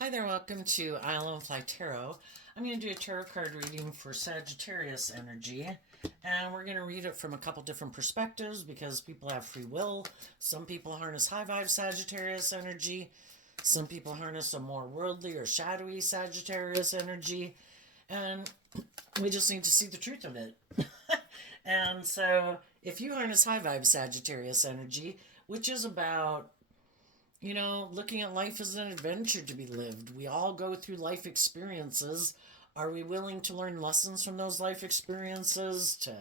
Hi there, welcome to Isle Fly Tarot. I'm going to do a tarot card reading for Sagittarius energy, and we're going to read it from a couple different perspectives because people have free will. Some people harness high vibe Sagittarius energy, some people harness a more worldly or shadowy Sagittarius energy, and we just need to see the truth of it. And so, if you harness high vibe Sagittarius energy, which is about looking at life as an adventure to be lived. We all go through life experiences. Are we willing to learn lessons from those life experiences, to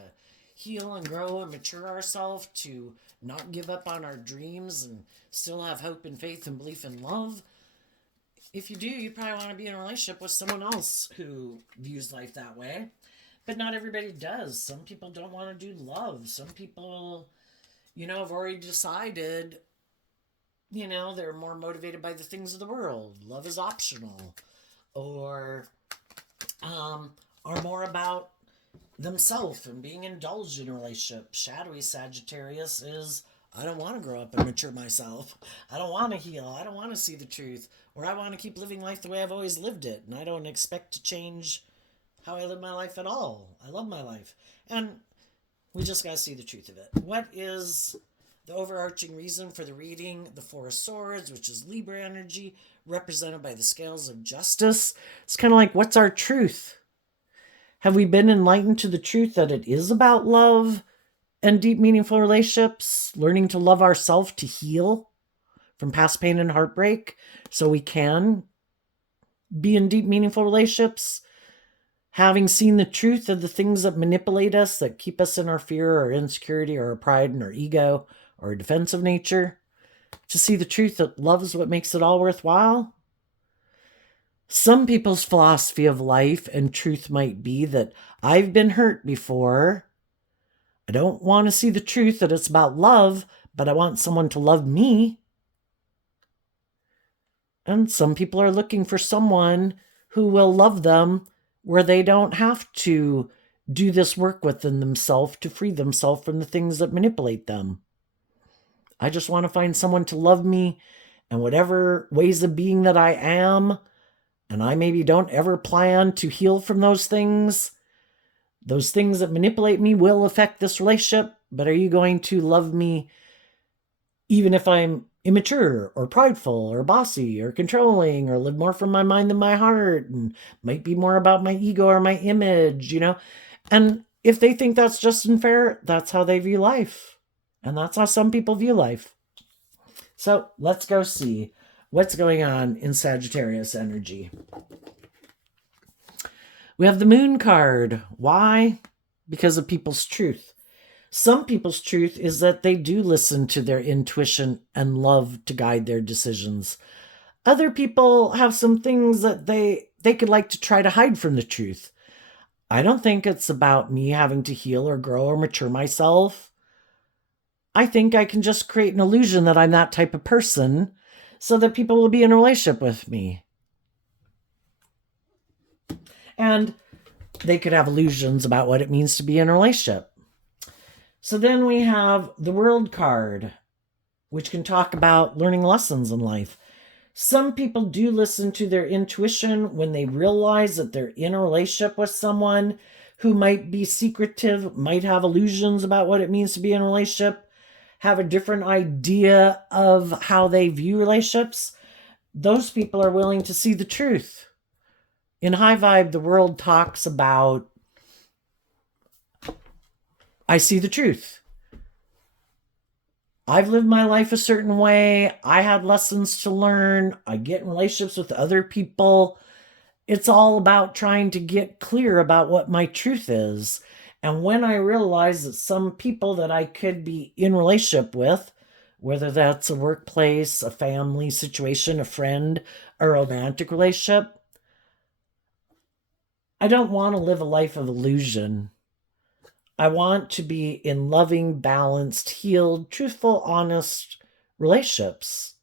heal and grow and mature ourselves, to not give up on our dreams and still have hope and faith and belief in love? If you do, you probably want to be in a relationship with someone else who views life that way. But not everybody does. Some people don't want to do love. Some people, have already decided they're more motivated by the things of the world. Love is optional. Or are more about themselves and being indulged in a relationship. Shadowy Sagittarius is, I don't want to grow up and mature myself. I don't want to heal. I don't want to see the truth. Or I want to keep living life the way I've always lived it. And I don't expect to change how I live my life at all. I love my life. And we just got to see the truth of it. What is the overarching reason for the reading? The Four of Swords, which is Libra energy, represented by the scales of justice. It's kind of like, what's our truth? Have we been enlightened to the truth that it is about love and deep, meaningful relationships? Learning to love ourselves, to heal from past pain and heartbreak so we can be in deep, meaningful relationships? Having seen the truth of the things that manipulate us, that keep us in our fear or insecurity or our pride and our ego or our defensive nature, to see the truth that love is what makes it all worthwhile. Some people's philosophy of life and truth might be that I've been hurt before. I don't want to see the truth that it's about love, but I want someone to love me. And some people are looking for someone who will love them where they don't have to do this work within themselves to free themselves from the things that manipulate them. I just want to find someone to love me and whatever ways of being that I am, and I maybe don't ever plan to heal from those things. Those things that manipulate me will affect this relationship, but are you going to love me even if I'm immature or prideful or bossy or controlling or live more from my mind than my heart and might be more about my ego or my image, And if they think that's just and fair, that's how they view life. And that's how some people view life. So let's go see what's going on in Sagittarius energy. We have the Moon card. Why? Because of people's truth. Some people's truth is that they do listen to their intuition and love to guide their decisions. Other people have some things that they could like to try to hide from the truth. I don't think it's about me having to heal or grow or mature myself. I think I can just create an illusion that I'm that type of person so that people will be in a relationship with me. And they could have illusions about what it means to be in a relationship. So then we have the World card, which can talk about learning lessons in life. Some people do listen to their intuition when they realize that they're in a relationship with someone who might be secretive, might have illusions about what it means to be in a relationship, have a different idea of how they view relationships. Those people are willing to see the truth. In High Vibe, the World talks about, I see the truth. I've lived my life a certain way. I had lessons to learn. I get in relationships with other people. It's all about trying to get clear about what my truth is. And when I realize that some people that I could be in relationship with, whether that's a workplace, a family situation, a friend, a romantic relationship, I don't want to live a life of illusion. I want to be in loving, balanced, healed, truthful, honest relationships.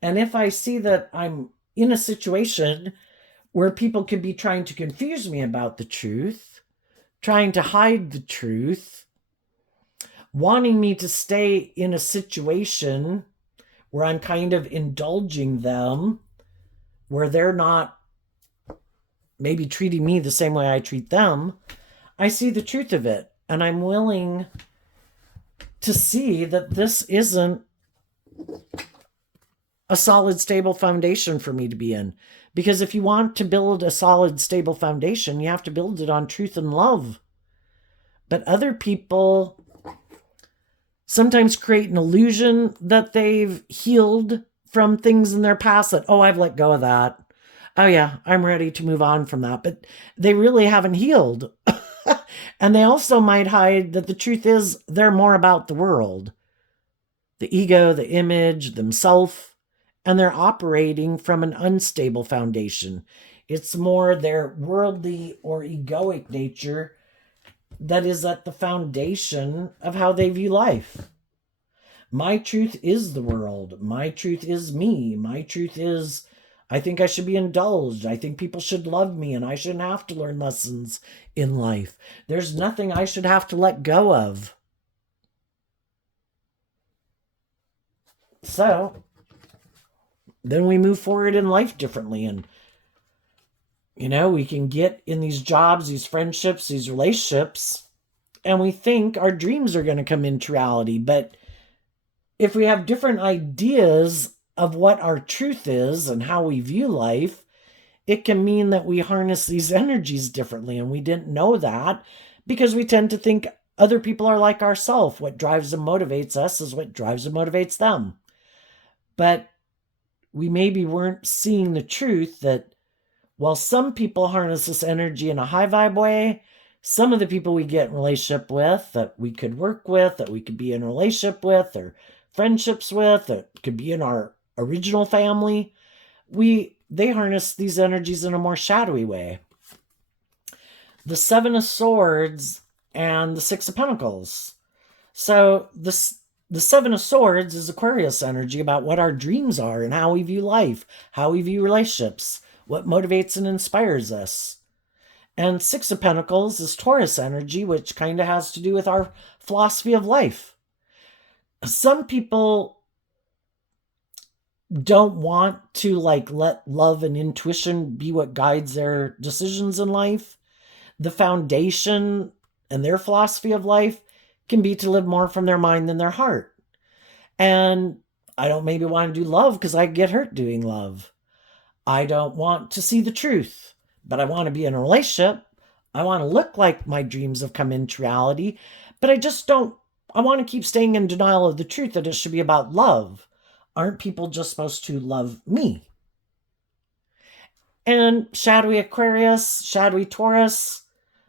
And if I see that I'm in a situation where people could be trying to confuse me about the truth, trying to hide the truth, wanting me to stay in a situation where I'm kind of indulging them where they're not maybe treating me the same way I treat them, I see the truth of it. And I'm willing to see that this isn't a solid, stable foundation for me to be in. Because if you want to build a solid, stable foundation, you have to build it on truth and love. But other people sometimes create an illusion that they've healed from things in their past that, oh, I've let go of that. Oh, yeah, I'm ready to move on from that. But they really haven't healed. And they also might hide that the truth is they're more about the world, the ego, the image, themselves, and they're operating from an unstable foundation. It's more their worldly or egoic nature that is at the foundation of how they view life. My truth is the world. My truth is me. My truth is, I think I should be indulged. I think people should love me and I shouldn't have to learn lessons in life. There's nothing I should have to let go of. So then we move forward in life differently. And, we can get in these jobs, these friendships, these relationships, and we think our dreams are going to come into reality. But if we have different ideas of what our truth is and how we view life, it can mean that we harness these energies differently. And we didn't know that because we tend to think other people are like ourselves. What drives and motivates us is what drives and motivates them. But we maybe weren't seeing the truth that while some people harness this energy in a high vibe way, some of the people we get in relationship with, that we could work with, that we could be in a relationship with, or friendships with, that could be in our original family, they harness these energies in a more shadowy way. The Seven of Swords and the Six of Pentacles. So the Seven of Swords is Aquarius energy, about what our dreams are and how we view life, how we view relationships, what motivates and inspires us. And Six of Pentacles is Taurus energy, which kind of has to do with our philosophy of life. Some people don't want to let love and intuition be what guides their decisions in life. The foundation and their philosophy of life can be to live more from their mind than their heart. And I don't maybe want to do love because I get hurt doing love. I don't want to see the truth, but I want to be in a relationship. I want to look like my dreams have come into reality, but I want to keep staying in denial of the truth that it should be about love. Aren't people just supposed to love me? And shadowy Aquarius, shadowy Taurus,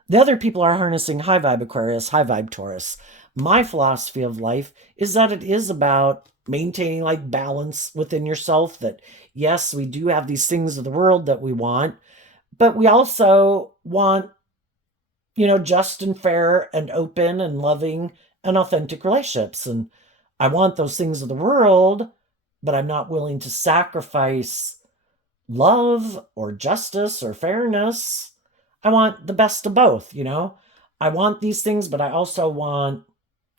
the other people are harnessing high vibe Aquarius, high vibe Taurus. My philosophy of life is that it is about maintaining balance within yourself, that yes, we do have these things of the world that we want, but we also want, just and fair and open and loving and authentic relationships. And I want those things of the world, but I'm not willing to sacrifice love or justice or fairness. I want the best of both, I want these things, but I also want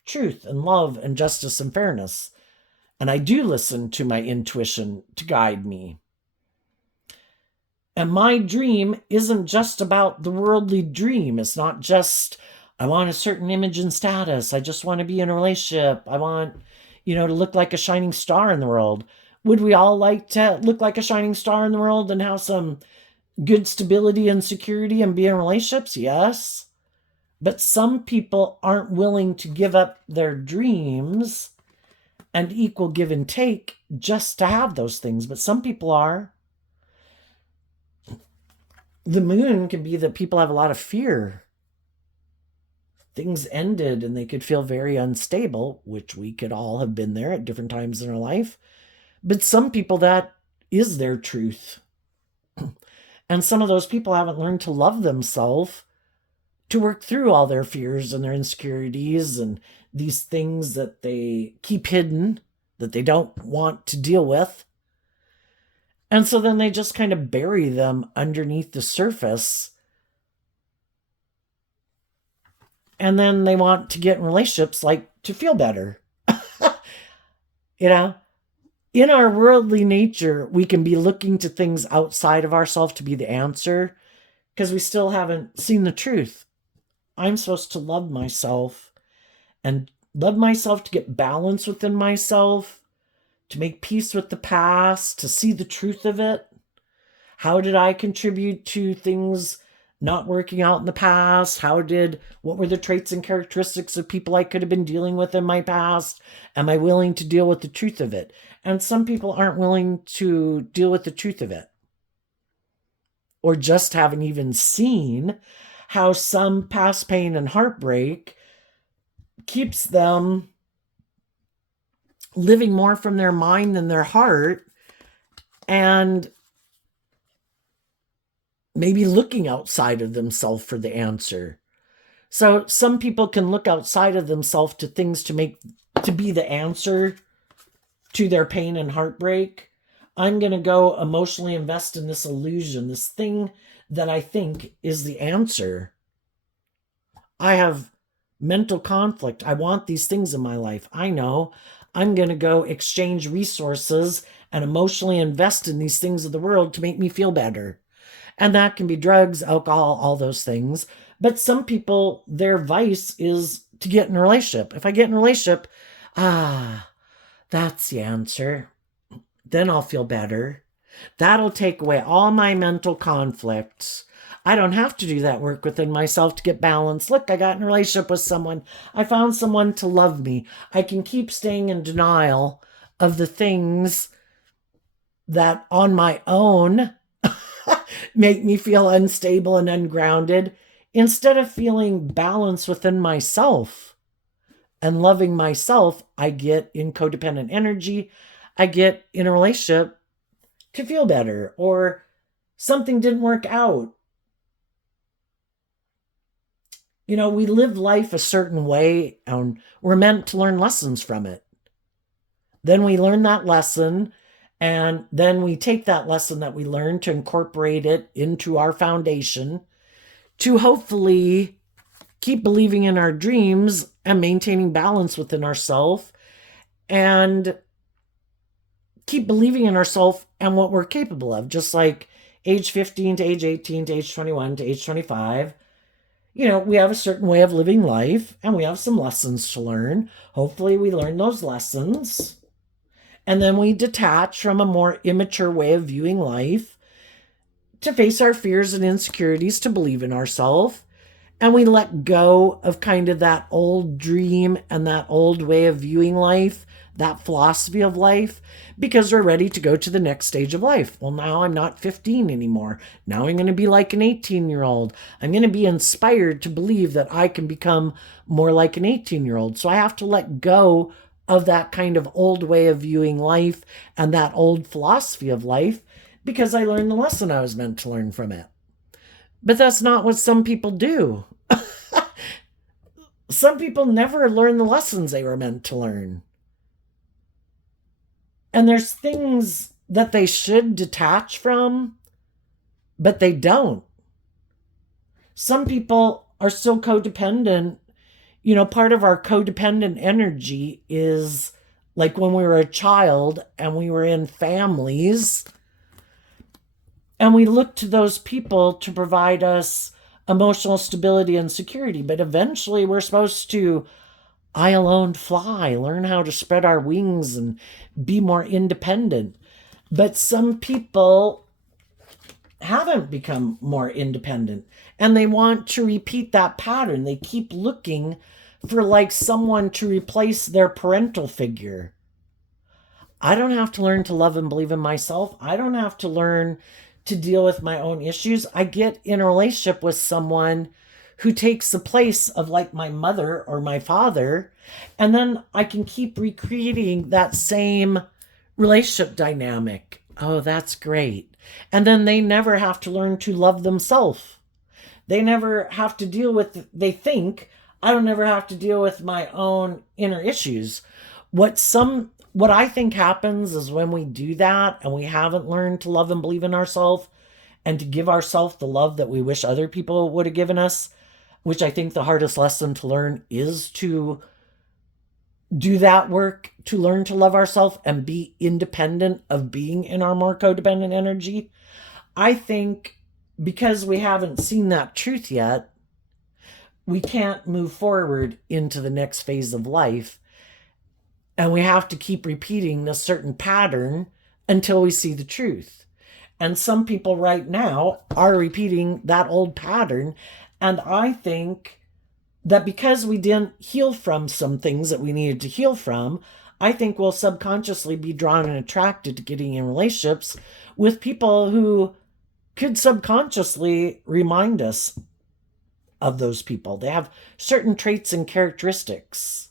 truth and love and justice and fairness. And I do listen to my intuition to guide me. And my dream isn't just about the worldly dream. It's not just, I want a certain image and status. I just want to be in a relationship. I want, to look like a shining star in the world. Would we all like to look like a shining star in the world and have some good stability and security and be in relationships? Yes. But some people aren't willing to give up their dreams and equal give and take just to have those things. But some people are. The moon can be that people have a lot of fear. Things ended and they could feel very unstable, which we could all have been there at different times in our life. But some people, that is their truth. And some of those people haven't learned to love themselves, to work through all their fears and their insecurities and these things that they keep hidden, that they don't want to deal with. And so then they just kind of bury them underneath the surface. And then they want to get in relationships to feel better. in our worldly nature, we can be looking to things outside of ourselves to be the answer because we still haven't seen the truth. I'm supposed to love myself and love myself to get balance within myself, to make peace with the past, to see the truth of it. How did I contribute to things not working out in the past? What were the traits and characteristics of people I could have been dealing with in my past? Am I willing to deal with the truth of it? And some people aren't willing to deal with the truth of it, or just haven't even seen how some past pain and heartbreak keeps them living more from their mind than their heart, and maybe looking outside of themselves for the answer. So some people can look outside of themselves to things to be the answer to their pain and heartbreak. I'm going to go emotionally invest in this illusion, this thing that I think is the answer. I have mental conflict. I want these things in my life. I know I'm going to go exchange resources and emotionally invest in these things of the world to make me feel better. And that can be drugs, alcohol, all those things. But some people, their vice is to get in a relationship. If I get in a relationship, that's the answer. Then I'll feel better. That'll take away all my mental conflicts. I don't have to do that work within myself to get balance. Look, I got in a relationship with someone. I found someone to love me. I can keep staying in denial of the things that on my own make me feel unstable and ungrounded, instead of feeling balance within myself and loving myself. I get in codependent energy. I get in a relationship to feel better, or something didn't work out. We live life a certain way and we're meant to learn lessons from it. Then we learn that lesson, and then we take that lesson that we learned to incorporate it into our foundation to hopefully keep believing in our dreams and maintaining balance within ourselves, and keep believing in ourselves and what we're capable of. Just like age 15 to age 18 to age 21 to age 25, we have a certain way of living life and we have some lessons to learn. Hopefully we learn those lessons, and then we detach from a more immature way of viewing life to face our fears and insecurities, to believe in ourselves. And we let go of kind of that old dream and that old way of viewing life, that philosophy of life, because we're ready to go to the next stage of life. Well, now I'm not 15 anymore. Now I'm going to be like an 18-year-old. I'm going to be inspired to believe that I can become more like an 18-year-old. So I have to let go of that kind of old way of viewing life and that old philosophy of life, because I learned the lesson I was meant to learn from it. But that's not what some people do. Some people never learn the lessons they were meant to learn. And there's things that they should detach from, but they don't. Some people are so codependent. Part of our codependent energy is like when we were a child and we were in families, and we look to those people to provide us emotional stability and security. But eventually we're supposed to, I alone fly, learn how to spread our wings and be more independent. But some people haven't become more independent, and they want to repeat that pattern. They keep looking for like someone to replace their parental figure. I don't have to learn to love and believe in myself. I don't have to learn to deal with my own issues. I get in a relationship with someone who takes the place of like my mother or my father, and then I can keep recreating that same relationship dynamic. Oh, that's great. And then they never have to learn to love themselves. They never have to deal with, they think, I don't ever have to deal with my own inner issues. What I think happens is when we do that and we haven't learned to love and believe in ourselves and to give ourselves the love that we wish other people would have given us, which I think the hardest lesson to learn is to do that work to learn to love ourselves and be independent of being in our more codependent energy. I think because we haven't seen that truth yet, we can't move forward into the next phase of life. And we have to keep repeating this certain pattern until we see the truth. And some people right now are repeating that old pattern. And I think that because we didn't heal from some things that we needed to heal from, I think we'll subconsciously be drawn and attracted to getting in relationships with people who could subconsciously remind us of those people. They have certain traits and characteristics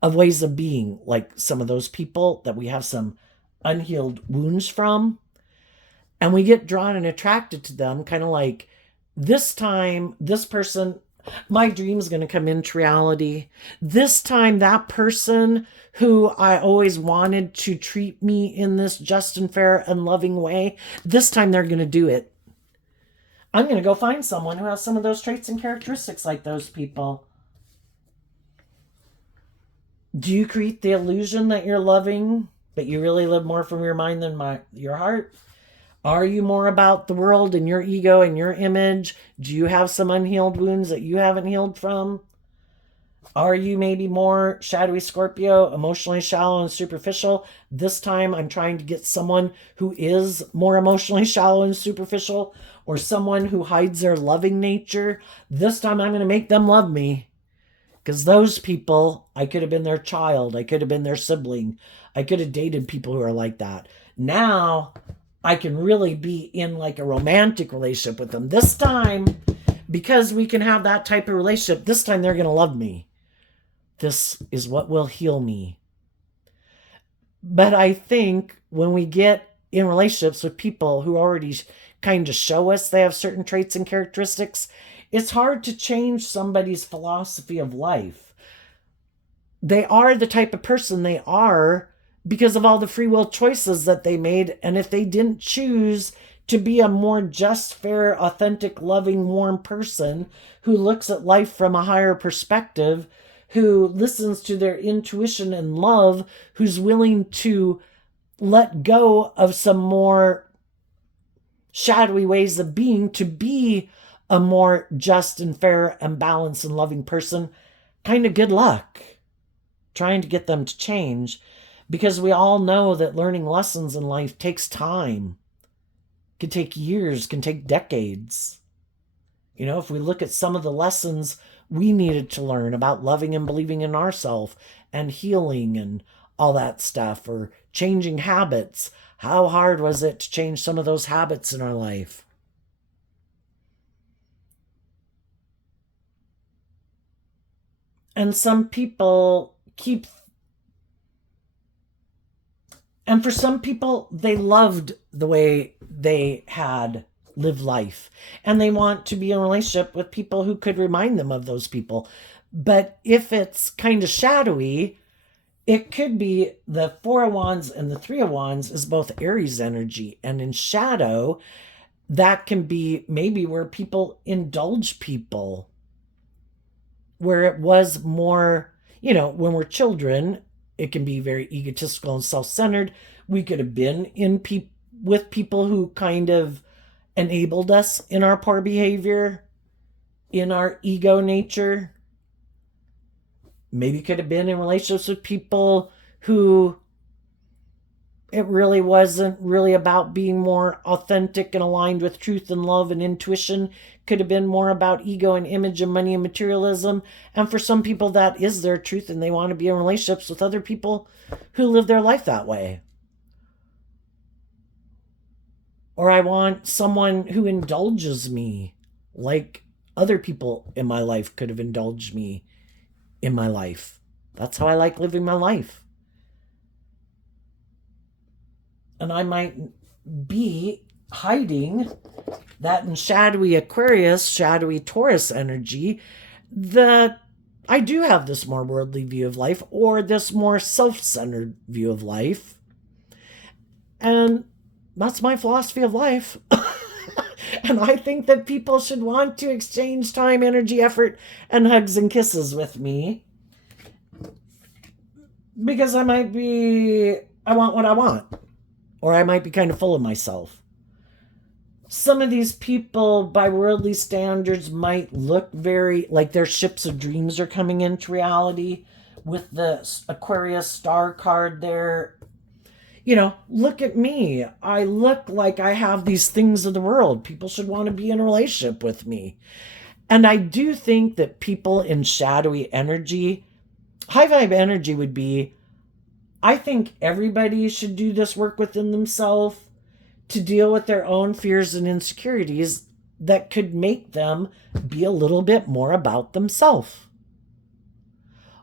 of ways of being, like some of those people that we have some unhealed wounds from. And we get drawn and attracted to them, kind of like, this time, this person, my dream's going to come into reality. This time, that person who I always wanted to treat me in this just and fair and loving way, this time they're going to do it. I'm going to go find someone who has some of those traits and characteristics like those people. Do you create the illusion that you're loving, but you really live more from your mind than your heart? Are you more about the world and your ego and your image? Do you have some unhealed wounds that you haven't healed from? Are you maybe more shadowy Scorpio, emotionally shallow and superficial? This time I'm trying to get someone who is more emotionally shallow and superficial, or someone who hides their loving nature. This time I'm going to make them love me. Because those people, I could have been their child. I could have been their sibling. I could have dated people who are like that. Now I can really be in like a romantic relationship with them. This time, because we can have that type of relationship, this time they're going to love me. This is what will heal me. But I think when we get in relationships with people who already kind of show us they have certain traits and characteristics, it's hard to change somebody's philosophy of life. They are the type of person they are because of all the free will choices that they made. And if they didn't choose to be a more just, fair, authentic, loving, warm person who looks at life from a higher perspective, who listens to their intuition and love, who's willing to let go of some more shadowy ways of being to be a more just and fair and balanced and loving person, kind of good luck trying to get them to change. Because we all know that learning lessons in life takes time. Can take years, can take decades. You know, if we look at some of the lessons we needed to learn about loving and believing in ourselves and healing and all that stuff, or changing habits, how hard was it to change some of those habits in our life? And some people keep... And for some people, they loved the way they had lived life. And they want to be in a relationship with people who could remind them of those people. But if it's kind of shadowy, it could be the Four of Wands and the Three of Wands is both Aries energy. And in shadow, that can be maybe where people indulge people. Where it was more, you know, when we're children, it can be very egotistical and self-centered. We could have been with people who kind of enabled us in our poor behavior, in our ego nature. Maybe could have been in relationships with people who it really wasn't really about being more authentic and aligned with truth and love and intuition. Could have been more about ego and image and money and materialism. And for some people, that is their truth, and they want to be in relationships with other people who live their life that way. Or I want someone who indulges me like other people in my life could have indulged me in my life. That's how I like living my life. And I might be hiding that in shadowy Aquarius, shadowy Taurus energy, that I do have this more worldly view of life, or this more self-centered view of life. And that's my philosophy of life. And I think that people should want to exchange time, energy, effort, and hugs and kisses with me. because I want what I want, or I might be kind of full of myself. Some of these people, by worldly standards, might look very like their ships of dreams are coming into reality with the Aquarius star card there. Look at me. I look like I have these things of the world. People should want to be in a relationship with me. And I do think that people in shadowy energy, high vibe energy would be, I think everybody should do this work within themselves to deal with their own fears and insecurities that could make them be a little bit more about themselves.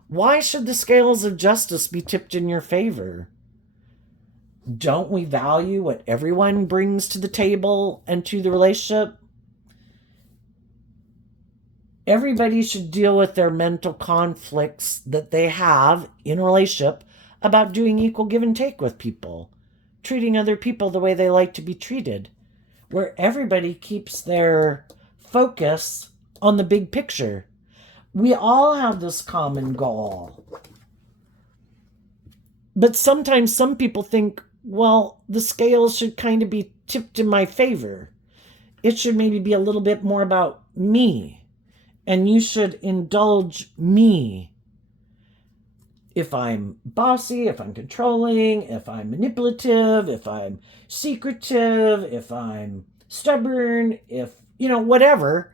Why should the scales of justice be tipped in your favor? Don't we value what everyone brings to the table and to the relationship? Everybody should deal with their mental conflicts that they have in a relationship about doing equal give and take with people, treating other people the way they like to be treated, where everybody keeps their focus on the big picture. We all have this common goal. But sometimes some people think, well, the scales should kind of be tipped in my favor. It should maybe be a little bit more about me. And you should indulge me. If I'm bossy, if I'm controlling, if I'm manipulative, if I'm secretive, if I'm stubborn, if, whatever,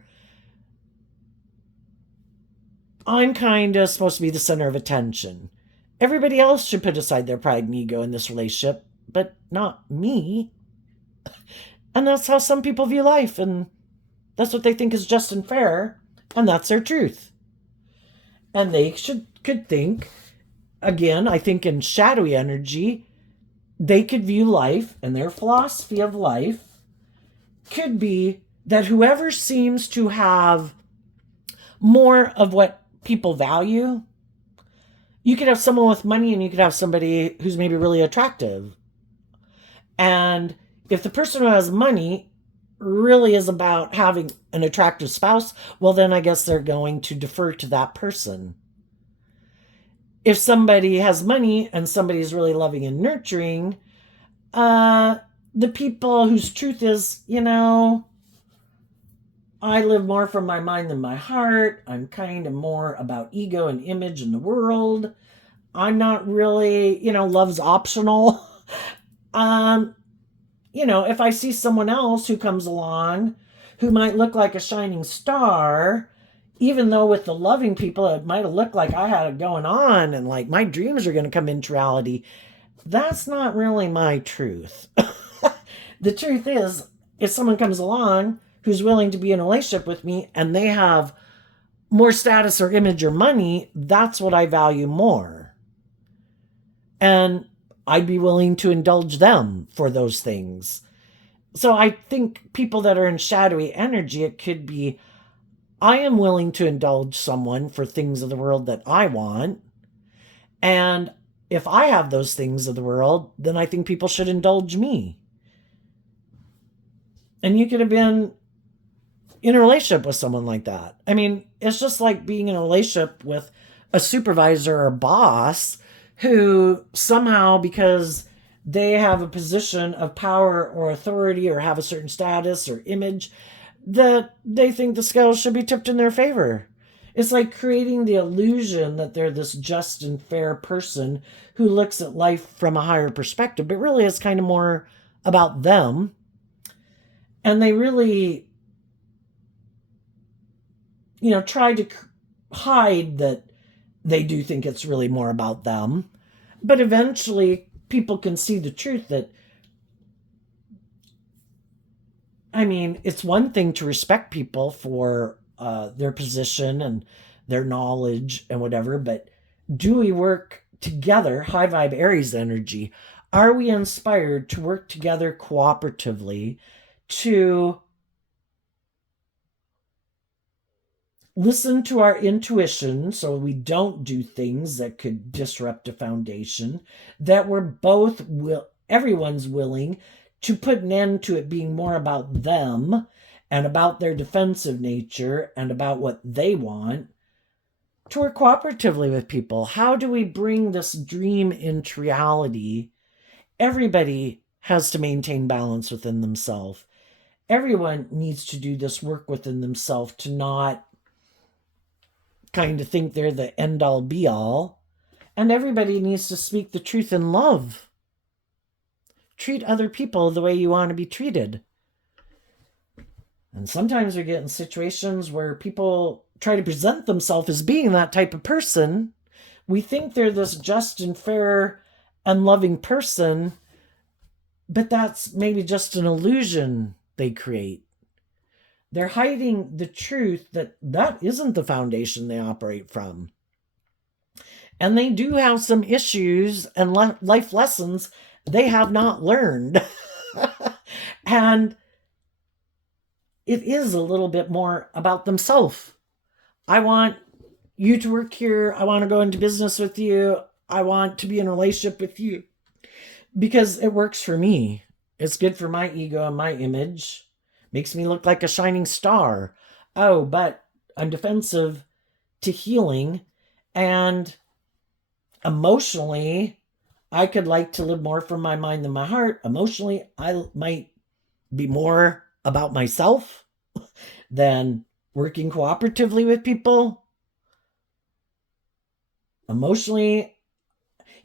I'm kind of supposed to be the center of attention. Everybody else should put aside their pride and ego in this relationship, but not me. And that's how some people view life, and that's what they think is just and fair, and that's their truth. And they could think, again, I think in shadowy energy, they could view life, and their philosophy of life could be that whoever seems to have more of what people value, you could have someone with money and you could have somebody who's maybe really attractive. And if the person who has money really is about having an attractive spouse, well, then I guess they're going to defer to that person. If somebody has money and somebody's really loving and nurturing, the people whose truth is, I live more from my mind than my heart. I'm kind of more about ego and image in the world. I'm not really, love's optional. If I see someone else who comes along who might look like a shining star, even though with the loving people, it might have looked like I had it going on and like my dreams are going to come into reality. That's not really my truth. The truth is, if someone comes along who's willing to be in a relationship with me and they have more status or image or money, that's what I value more. And I'd be willing to indulge them for those things. So I think people that are in shadowy energy, it could be, I am willing to indulge someone for things of the world that I want. And if I have those things of the world, then I think people should indulge me. And you could have been in a relationship with someone like that. I mean, it's just like being in a relationship with a supervisor or boss who somehow, because they have a position of power or authority or have a certain status or image, that they think the scales should be tipped in their favor. It's like creating the illusion that they're this just and fair person who looks at life from a higher perspective, but really it's kind of more about them. And they really, try to hide that they do think it's really more about them. But eventually people can see the truth that, it's one thing to respect people for their position and their knowledge and whatever, but do we work together, high vibe Aries energy? Are we inspired to work together cooperatively to listen to our intuition so we don't do things that could disrupt a foundation, that everyone's willing to put an end to it being more about them and about their defensive nature and about what they want, to work cooperatively with people. How do we bring this dream into reality? Everybody has to maintain balance within themselves. Everyone needs to do this work within themselves to not kind of think they're the end all be all. And everybody needs to speak the truth in love. Treat other people the way you want to be treated. And sometimes we get in situations where people try to present themselves as being that type of person. We think they're this just and fair and loving person, but that's maybe just an illusion they create. They're hiding the truth that that isn't the foundation they operate from. And they do have some issues and life lessons they have not learned. And it is a little bit more about themselves. I want you to work here. I want to go into business with you. I want to be in a relationship with you because it works for me. It's good for my ego and my image. Makes me look like a shining star. Oh, but I'm defensive to healing, and emotionally, I could like to live more from my mind than my heart. Emotionally, I might be more about myself than working cooperatively with people. Emotionally,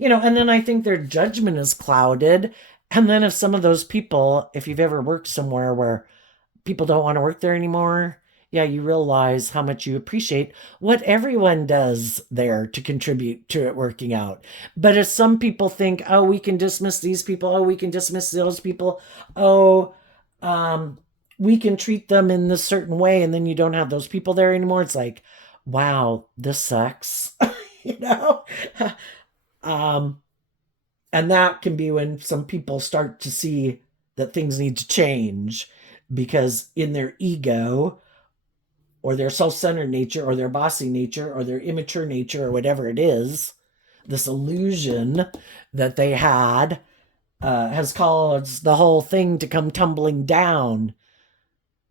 and then I think their judgment is clouded. And then if some of those people, if you've ever worked somewhere where people don't want to work there anymore, yeah, you realize how much you appreciate what everyone does there to contribute to it working out. But if some people think, oh, we can dismiss these people, oh, we can dismiss those people, oh, we can treat them in this certain way, and then you don't have those people there anymore, it's like, wow, this sucks. And that can be when some people start to see that things need to change, because in their ego or their self-centered nature or their bossy nature or their immature nature or whatever it is, this illusion that they had has caused the whole thing to come tumbling down.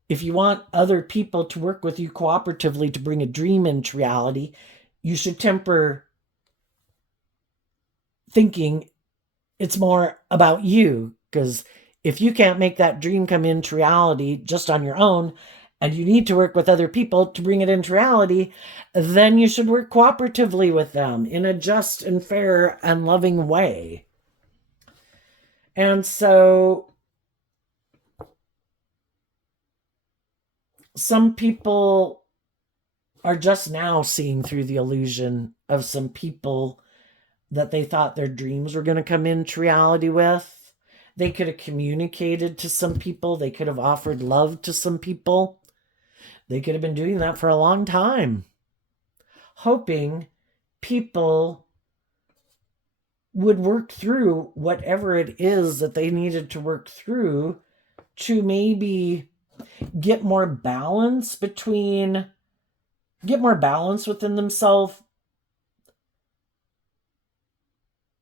If you want other people to work with you cooperatively to bring a dream into reality, you should temper thinking it's more about you, because if you can't make that dream come into reality just on your own, and you need to work with other people to bring it into reality, then you should work cooperatively with them in a just and fair and loving way. And so some people are just now seeing through the illusion of some people that they thought their dreams were going to come into reality with. They could have communicated to some people. They could have offered love to some people. They could have been doing that for a long time, hoping people would work through whatever it is that they needed to work through to maybe get more balance within themselves.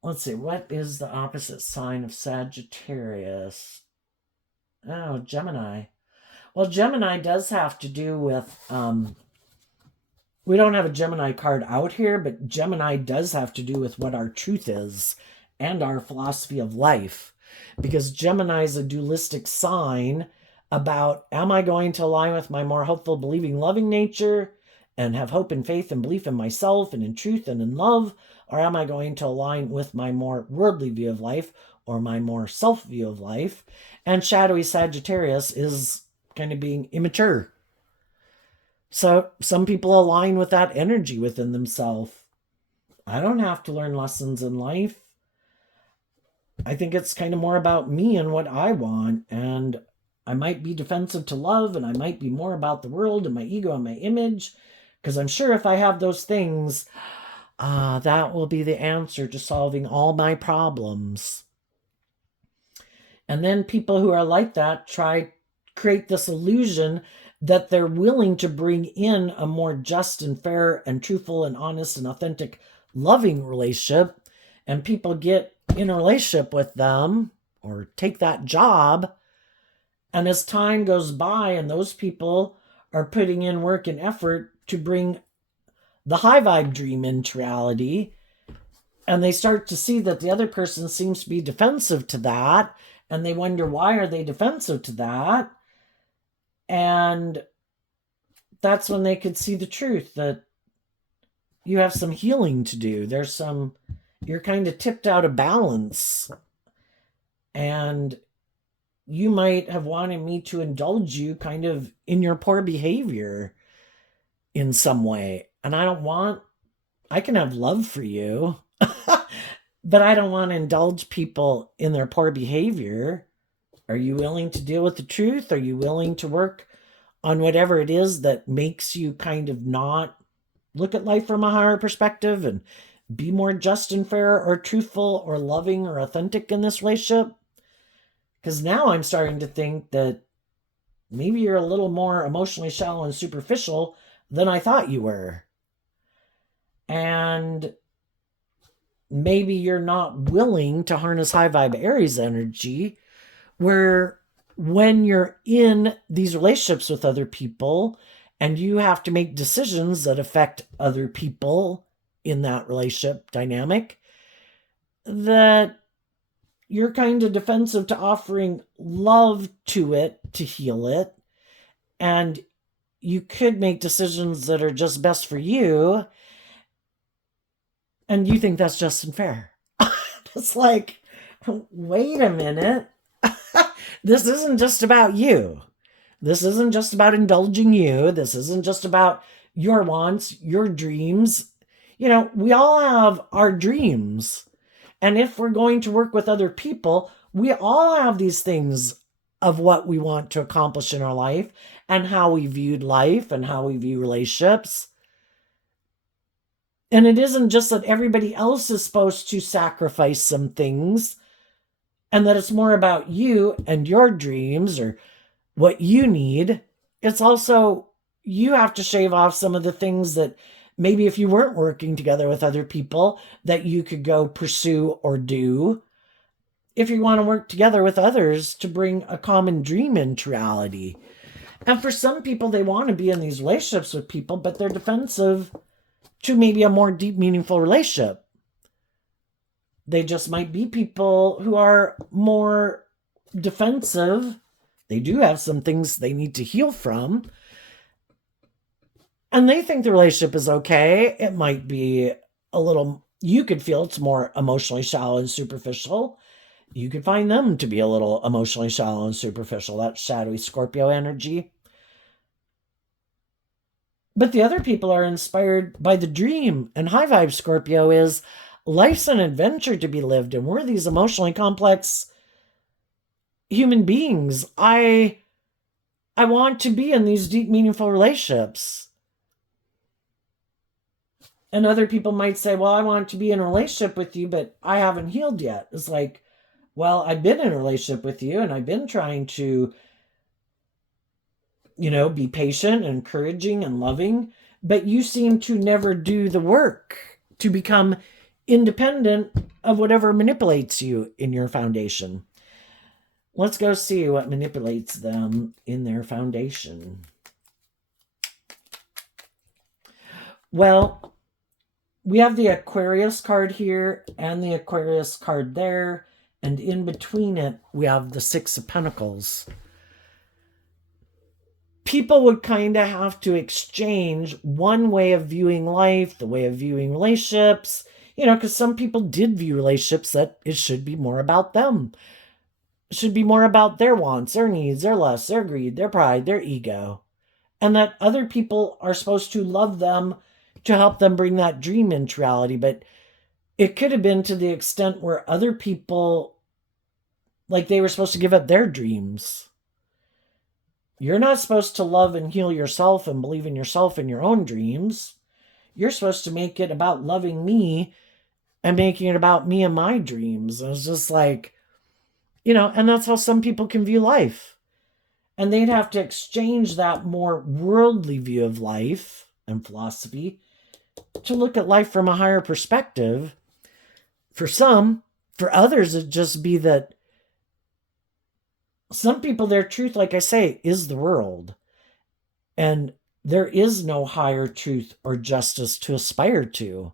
Let's see, what is the opposite sign of Sagittarius? Oh, Gemini. Well, Gemini does have to do with, we don't have a Gemini card out here, but Gemini does have to do with what our truth is and our philosophy of life. Because Gemini is a dualistic sign about, am I going to align with my more hopeful, believing, loving nature and have hope and faith and belief in myself and in truth and in love? Or am I going to align with my more worldly view of life or my more self view of life? And shadowy Sagittarius is kind of being immature. So some people align with that energy within themselves. I don't have to learn lessons in life. I think it's kind of more about me and what I want. And I might be defensive to love, and I might be more about the world and my ego and my image. Because I'm sure if I have those things, that will be the answer to solving all my problems. And then people who are like that create this illusion that they're willing to bring in a more just and fair and truthful and honest and authentic loving relationship, and people get in a relationship with them or take that job, and as time goes by and those people are putting in work and effort to bring the high vibe dream into reality, and they start to see that the other person seems to be defensive to that, and they wonder, why are they defensive to that? And that's when they could see the truth, that you have some healing to do. You're kind of tipped out of balance, and you might have wanted me to indulge you kind of in your poor behavior in some way. And I can have love for you, but I don't want to indulge people in their poor behavior. Are you willing to deal with the truth? Are you willing to work on whatever it is that makes you kind of not look at life from a higher perspective and be more just and fair or truthful or loving or authentic in this relationship? Because now I'm starting to think that maybe you're a little more emotionally shallow and superficial than I thought you were. And maybe you're not willing to harness high vibe Aries energy, where when you're in these relationships with other people and you have to make decisions that affect other people in that relationship dynamic, that you're kind of defensive to offering love to it to heal it. And you could make decisions that are just best for you, and you think that's just and fair. It's like, wait a minute. This isn't just about you. This isn't just about indulging you. This isn't just about your wants, your dreams. We all have our dreams. And if we're going to work with other people, we all have these things of what we want to accomplish in our life and how we viewed life and how we view relationships. And it isn't just that everybody else is supposed to sacrifice some things and that it's more about you and your dreams or what you need. It's also, you have to shave off some of the things that maybe if you weren't working together with other people that you could go pursue or do if you want to work together with others to bring a common dream into reality. And for some people, they want to be in these relationships with people, but they're defensive to maybe a more deep, meaningful relationship. They just might be people who are more defensive. They do have some things they need to heal from. And they think the relationship is okay. It might be a little, you could feel it's more emotionally shallow and superficial. You could find them to be a little emotionally shallow and superficial. That's shadowy Scorpio energy. But the other people are inspired by the dream. And high vibe Scorpio is, life's an adventure to be lived. And we're these emotionally complex human beings. I want to be in these deep, meaningful relationships. And other people might say, well, I want to be in a relationship with you, but I haven't healed yet. It's like, well, I've been in a relationship with you and I've been trying to, be patient and encouraging and loving, but you seem to never do the work to become independent of whatever manipulates you in your foundation. Let's go see what manipulates them in their foundation. Well, we have the Aquarius card here and the Aquarius card there. And in between it, we have the Six of Pentacles. People would kind of have to exchange one way of viewing life, the way of viewing relationships, because some people did view relationships that it should be more about them. It should be more about their wants, their needs, their lusts, their greed, their pride, their ego. And that other people are supposed to love them to help them bring that dream into reality. But it could have been to the extent where other people, like they were supposed to give up their dreams. You're not supposed to love and heal yourself and believe in yourself and your own dreams. You're supposed to make it about loving me and making it about me and my dreams. And it's just like, and that's how some people can view life. And they'd have to exchange that more worldly view of life and philosophy to look at life from a higher perspective. For some, for others, it'd just be that some people, their truth, like I say, is the world. And there is no higher truth or justice to aspire to.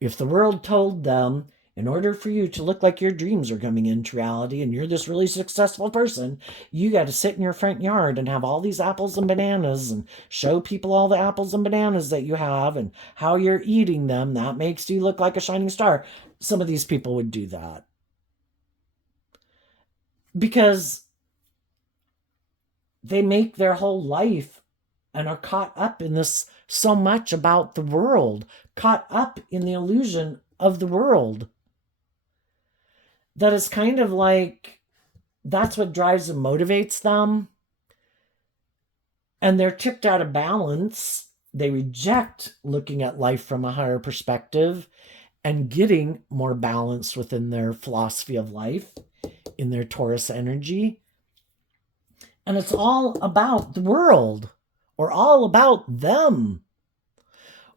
If the world told them, in order for you to look like your dreams are coming into reality and you're this really successful person, you got to sit in your front yard and have all these apples and bananas and show people all the apples and bananas that you have and how you're eating them, that makes you look like a shining star. Some of these people would do that. Because they make their whole life and are caught up in this so much about the world, caught up in the illusion of the world. That is kind of like, that's what drives and motivates them. And they're tipped out of balance. They reject looking at life from a higher perspective and getting more balance within their philosophy of life, in their Taurus energy. And it's all about the world, or all about them,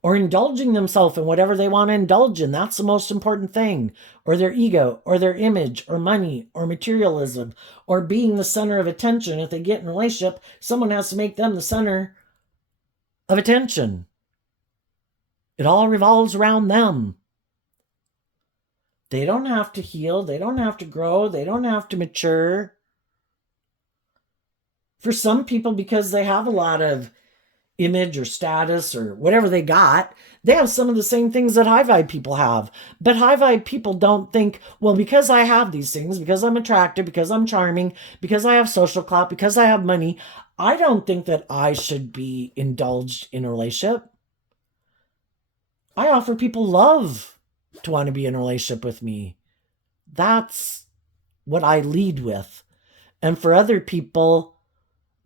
or indulging themselves in whatever they want to indulge in. That's the most important thing. Or their ego, or their image, or money, or materialism, or being the center of attention. If they get in a relationship, someone has to make them the center of attention. It all revolves around them. They don't have to heal. They don't have to grow. They don't have to mature. For some people, because they have a lot of image or status or whatever they got, they have some of the same things that high vibe people have. But high vibe people don't think, well, because I have these things, because I'm attractive, because I'm charming, because I have social clout, because I have money, I don't think that I should be indulged in a relationship. I offer people love to want to be in a relationship with me. That's what I lead with. And for other people,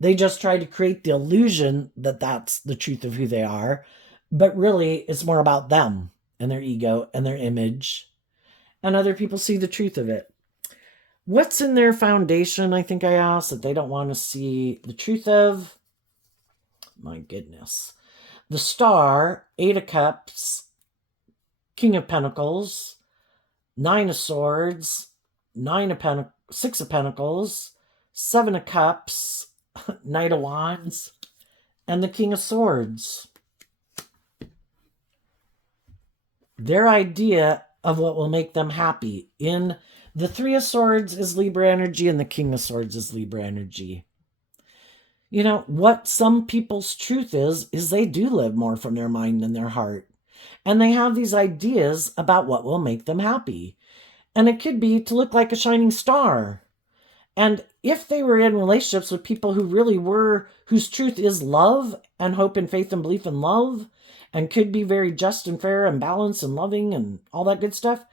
they just try to create the illusion that that's the truth of who they are. But really, it's more about them and their ego and their image. And other people see the truth of it. What's in their foundation, I think I asked, that they don't want to see the truth of? My goodness. The Star, 8 of Cups, King of Pentacles, 9 of Swords, 6 of Pentacles, 7 of Cups, Knight of Wands, and the King of Swords. Their idea of what will make them happy. In the 3 of Swords is Libra energy, and the King of Swords is Libra energy. You know, what some people's truth is they do live more from their mind than their heart. And they have these ideas about what will make them happy. And it could be to look like a shining star. And if they were in relationships with people who really were, whose truth is love and hope and faith and belief in love, and could be very just and fair and balanced and loving and all that good stuff,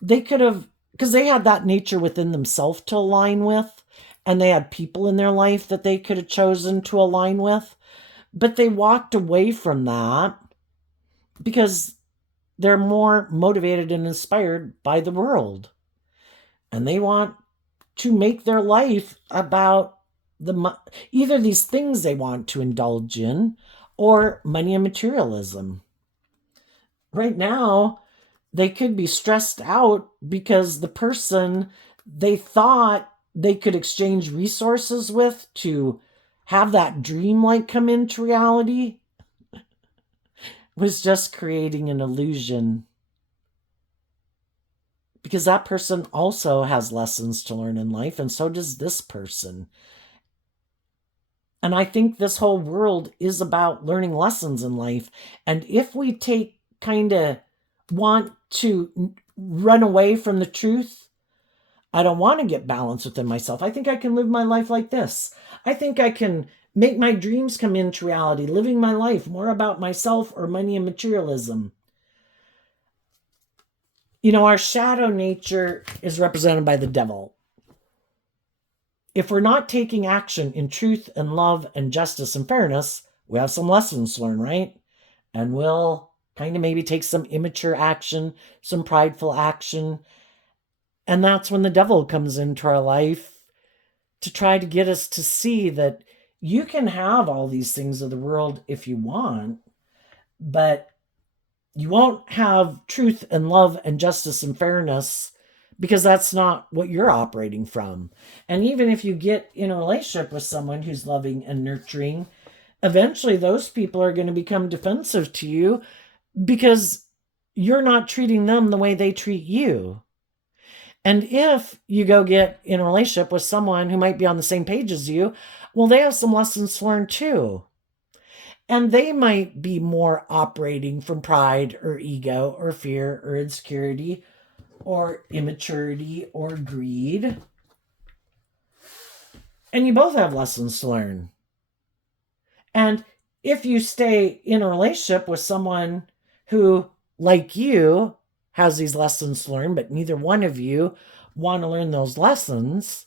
they could have, because they had that nature within themselves to align with, and they had people in their life that they could have chosen to align with, but they walked away from that because they're more motivated and inspired by the world. And they want to make their life about either these things they want to indulge in or money and materialism. Right now, they could be stressed out because the person they thought they could exchange resources with to have that dream like come into reality was just creating an illusion. Because that person also has lessons to learn in life, and so does this person. And I think this whole world is about learning lessons in life. And if we want to run away from the truth, I don't want to get balance within myself. I think I can live my life like this. I think I can make my dreams come into reality, living my life more about myself or money and materialism. You know, our shadow nature is represented by the devil. If we're not taking action in truth and love and justice and fairness, we have some lessons to learn, right? And we'll kind of maybe take some immature action, some prideful action. And that's when the devil comes into our life to try to get us to see that you can have all these things of the world if you want, but you won't have truth and love and justice and fairness because that's not what you're operating from. And even if you get in a relationship with someone who's loving and nurturing, eventually those people are going to become defensive to you because you're not treating them the way they treat you. And if you go get in a relationship with someone who might be on the same page as you, well, they have some lessons to learn too. And they might be more operating from pride or ego or fear or insecurity or immaturity or greed. And you both have lessons to learn. And if you stay in a relationship with someone who, like you, has these lessons to learn, but neither one of you want to learn those lessons,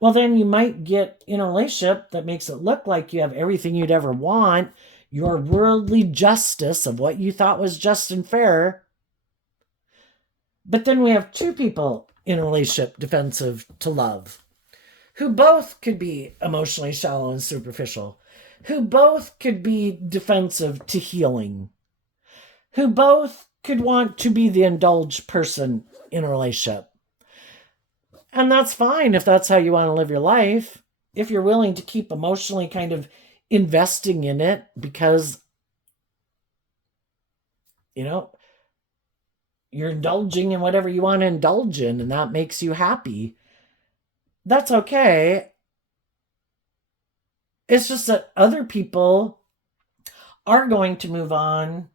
well, then you might get in a relationship that makes it look like you have everything you'd ever want, your worldly justice of what you thought was just and fair. But then we have two people in a relationship defensive to love, who both could be emotionally shallow and superficial, who both could be defensive to healing, who both could want to be the indulged person in a relationship. And that's fine if that's how you want to live your life. If you're willing to keep emotionally kind of investing in it because, you're indulging in whatever you want to indulge in and that makes you happy, that's okay. It's just that other people are going to move on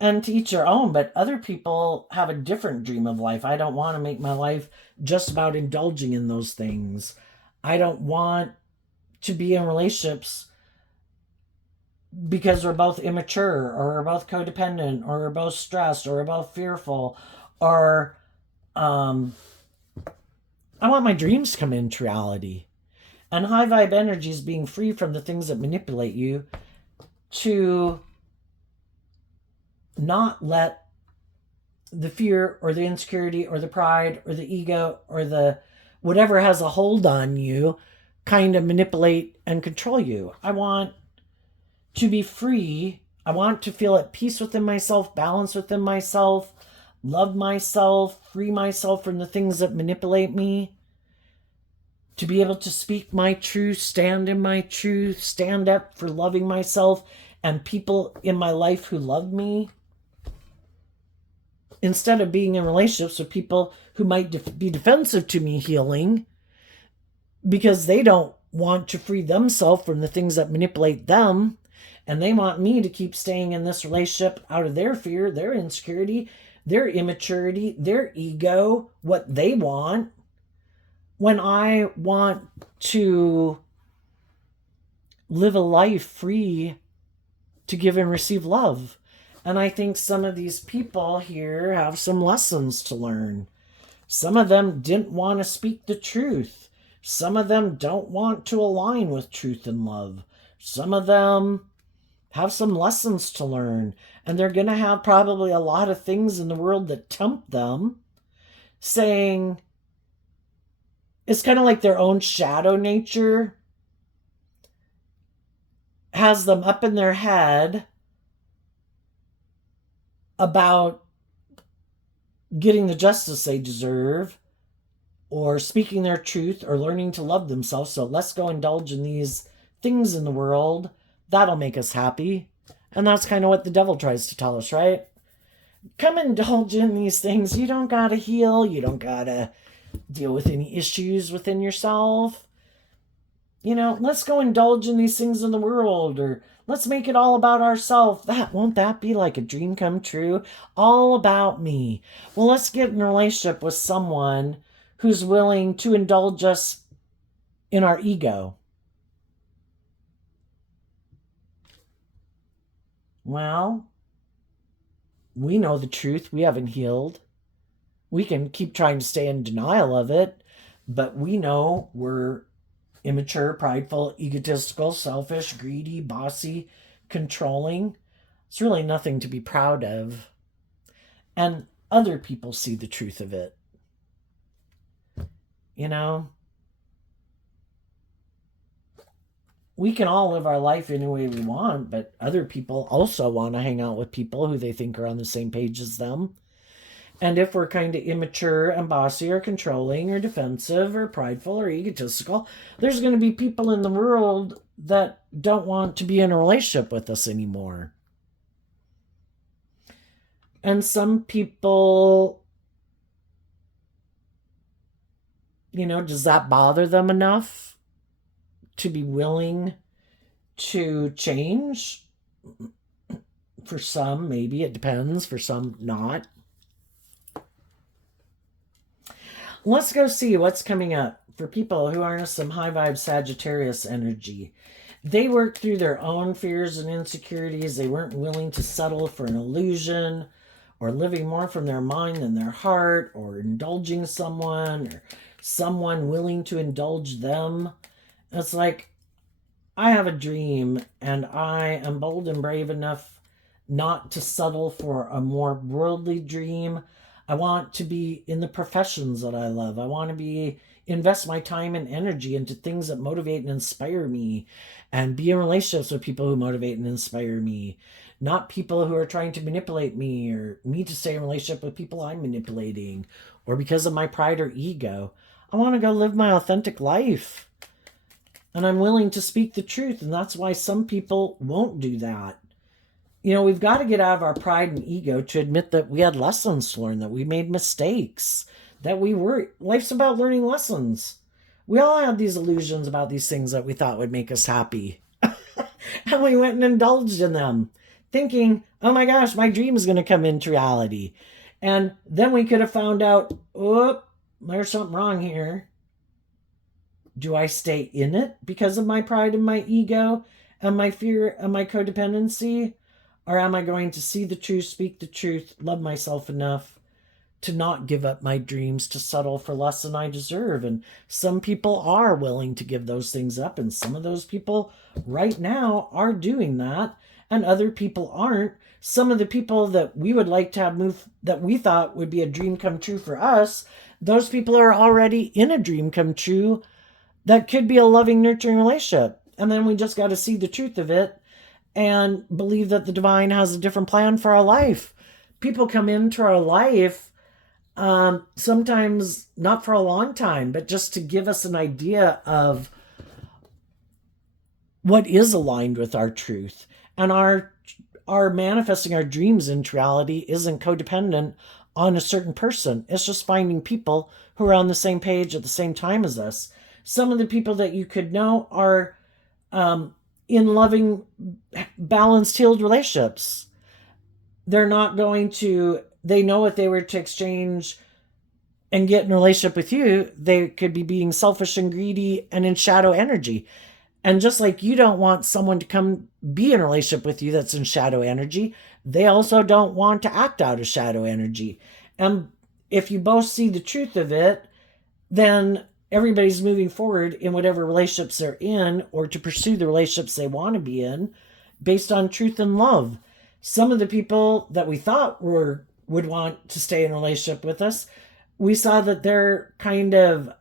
and to each their own, but other people have a different dream of life. I don't want to make my life just about indulging in those things. I don't want to be in relationships because we're both immature or we're both codependent or we're both stressed or we're both fearful or I want my dreams to come into reality. And high vibe energy is being free from the things that manipulate you to not let the fear or the insecurity or the pride or the ego or the whatever has a hold on you kind of manipulate and control you. I want to be free. I want to feel at peace within myself, balance within myself, love myself, free myself from the things that manipulate me, to be able to speak my truth, stand in my truth, stand up for loving myself and people in my life who love me, instead of being in relationships with people who might be defensive to me healing because they don't want to free themselves from the things that manipulate them, and they want me to keep staying in this relationship out of their fear, their insecurity, their immaturity, their ego, what they want, when I want to live a life free to give and receive love. And I think some of these people here have some lessons to learn. Some of them didn't want to speak the truth. Some of them don't want to align with truth and love. Some of them have some lessons to learn. And they're going to have probably a lot of things in the world that tempt them, saying it's kind of like their own shadow nature has them up in their head about getting the justice they deserve or speaking their truth or learning to love themselves. So let's go indulge in these things in the world. That'll make us happy. And that's kind of what the devil tries to tell us, right? Come indulge in these things. You don't got to heal. You don't got to deal with any issues within yourself. Let's go indulge in these things in the world, or let's make it all about ourselves. Won't that be like a dream come true? All about me. Well, let's get in a relationship with someone who's willing to indulge us in our ego. Well, we know the truth. We haven't healed. We can keep trying to stay in denial of it, but we know we're immature, prideful, egotistical, selfish, greedy, bossy, controlling. It's really nothing to be proud of. And other people see the truth of it. We can all live our life any way we want, but other people also want to hang out with people who they think are on the same page as them. And if we're kind of immature and bossy or controlling or defensive or prideful or egotistical, there's going to be people in the world that don't want to be in a relationship with us anymore. And some people, does that bother them enough to be willing to change? For some, maybe it depends. For some, not. Let's go see what's coming up for people who are in some high vibe Sagittarius energy. They worked through their own fears and insecurities. They weren't willing to settle for an illusion or living more from their mind than their heart, or indulging someone, or someone willing to indulge them. It's like, I have a dream and I am bold and brave enough not to settle for a more worldly dream. I want to be in the professions that I love. I want to invest my time and energy into things that motivate and inspire me, and be in relationships with people who motivate and inspire me, not people who are trying to manipulate me, or me to stay in a relationship with people I'm manipulating, or because of my pride or ego. I want to go live my authentic life. And I'm willing to speak the truth. And that's why some people won't do that. We've got to get out of our pride and ego to admit that we had lessons to learn, that we made mistakes, that life's about learning lessons. We all had these illusions about these things that we thought would make us happy. And we went and indulged in them, thinking, oh my gosh, my dream is going to come into reality. And then we could have found out, oh, there's something wrong here. Do I stay in it because of my pride and my ego and my fear and my codependency? Or am I going to see the truth, speak the truth, love myself enough to not give up my dreams, to settle for less than I deserve? And some people are willing to give those things up. And some of those people right now are doing that. And other people aren't. Some of the people that we would like to have move, that we thought would be a dream come true for us, those people are already in a dream come true that could be a loving, nurturing relationship. And then we just got to see the truth of it and believe that the divine has a different plan for our life. People come into our life, sometimes not for a long time, but just to give us an idea of what is aligned with our truth. And our manifesting our dreams into reality isn't codependent on a certain person. It's just finding people who are on the same page at the same time as us. Some of the people that you could know are in loving, balanced, healed relationships. They're not going to, they know if they were to exchange and get in a relationship with you, they could be being selfish and greedy and in shadow energy. And just like you don't want someone to come be in a relationship with you that's in shadow energy, they also don't want to act out of shadow energy. And if you both see the truth of it, then everybody's moving forward in whatever relationships they're in, or to pursue the relationships they want to be in based on truth and love. Some of the people that we thought would want to stay in a relationship with us, we saw that they're kind of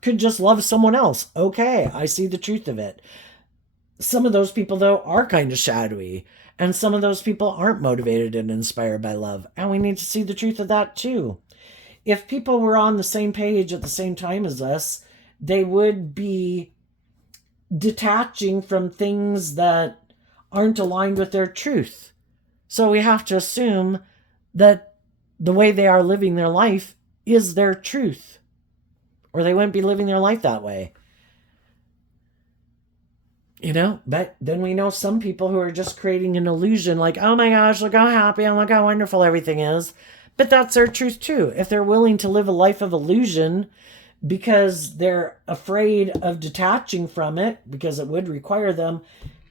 could just love someone else. Okay, I see the truth of it. Some of those people, though, are kind of shadowy. And some of those people aren't motivated and inspired by love. And we need to see the truth of that, too. If people were on the same page at the same time as us, they would be detaching from things that aren't aligned with their truth. So we have to assume that the way they are living their life is their truth, or they wouldn't be living their life that way. But then we know some people who are just creating an illusion, like, oh my gosh, look how happy and look how wonderful everything is. But that's their truth too. If they're willing to live a life of illusion because they're afraid of detaching from it, because it would require them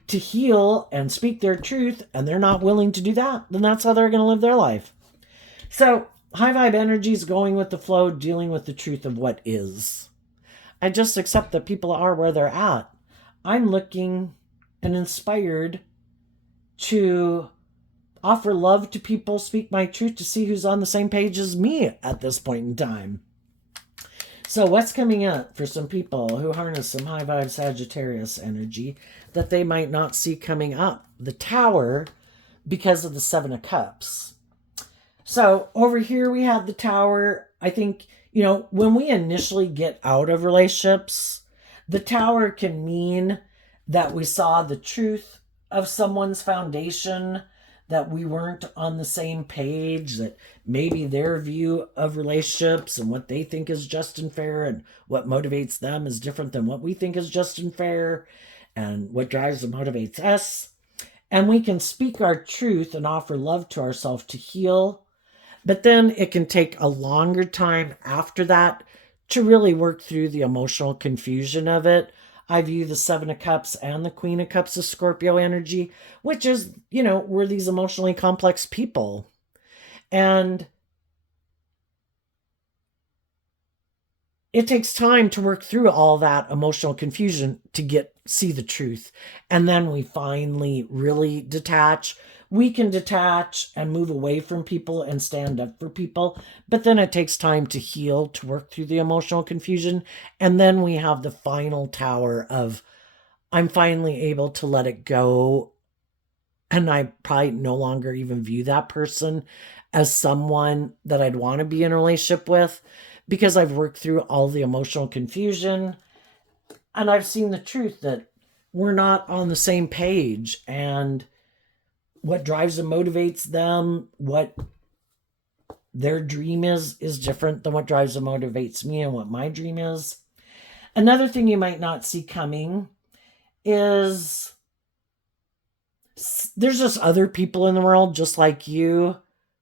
to heal and speak their truth, and they're not willing to do that, then that's how they're going to live their life. So high vibe energy is going with the flow, dealing with the truth of what is. I just accept that people are where they're at. I'm looking and inspired to offer love to people, speak my truth, to see who's on the same page as me at this point in time. So what's coming up for some people who harness some high vibe Sagittarius energy that they might not see coming up? The Tower, because of the Seven of Cups. So over here we have the Tower. I think, when we initially get out of relationships, the Tower can mean that we saw the truth of someone's foundation, that we weren't on the same page, that maybe their view of relationships and what they think is just and fair and what motivates them is different than what we think is just and fair, and what drives and motivates us. And we can speak our truth and offer love to ourselves to heal. But then it can take a longer time after that to really work through the emotional confusion of it. I view the Seven of Cups and the Queen of Cups as Scorpio energy, which is, we're these emotionally complex people. And it takes time to work through all that emotional confusion to see the truth. And then we finally really detach. We can detach and move away from people and stand up for people, but then it takes time to heal, to work through the emotional confusion. And then we have the final tower of, I'm finally able to let it go. And I probably no longer even view that person as someone that I'd want to be in a relationship with, because I've worked through all the emotional confusion and I've seen the truth that we're not on the same page, and what drives and motivates them, what their dream is different than what drives and motivates me and what my dream is. Another thing you might not see coming is there's just other people in the world just like you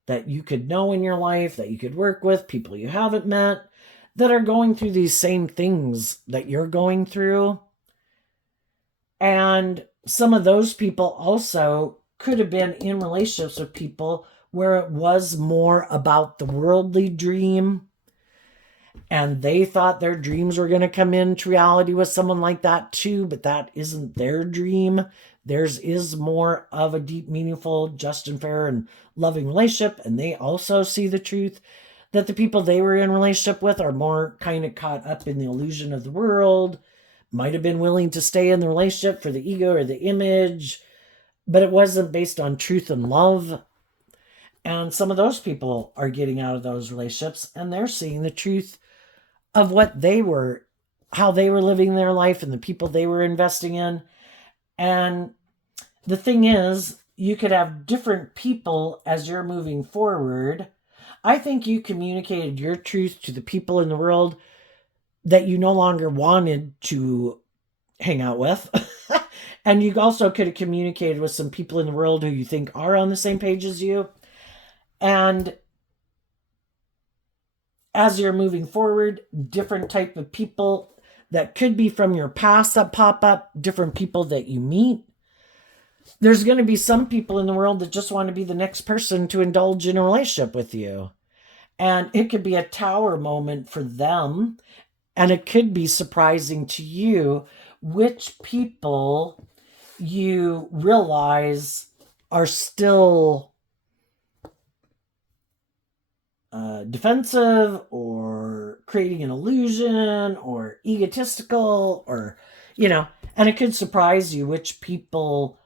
that you could know in your life, that you could work with, people you haven't met, that are going through these same things that you're going through. And some of those people also could have been in relationships with people where it was more about the worldly dream, and they thought their dreams were going to come into reality with someone like that too, but that isn't their dream. Theirs is more of a deep, meaningful, just and fair and loving relationship, and they also see the truth that the people they were in relationship with are more kind of caught up in the illusion of the world, might have been willing to stay in the relationship for the ego or the image, but it wasn't based on truth and love. And some of those people are getting out of those relationships, and they're seeing the truth of what they were, how they were living their life and the people they were investing in. And the thing is, you could have different people as you're moving forward. I think you communicated your truth to the people in the world that you no longer wanted to hang out with. And you also could have communicated with some people in the world who you think are on the same page as you. And as you're moving forward, different type of people that could be from your past that pop up, different people that you meet. There's going to be some people in the world that just want to be the next person to indulge in a relationship with you. And it could be a tower moment for them. And it could be surprising to you which people you realize are still defensive or creating an illusion or egotistical, or, and it could surprise you which people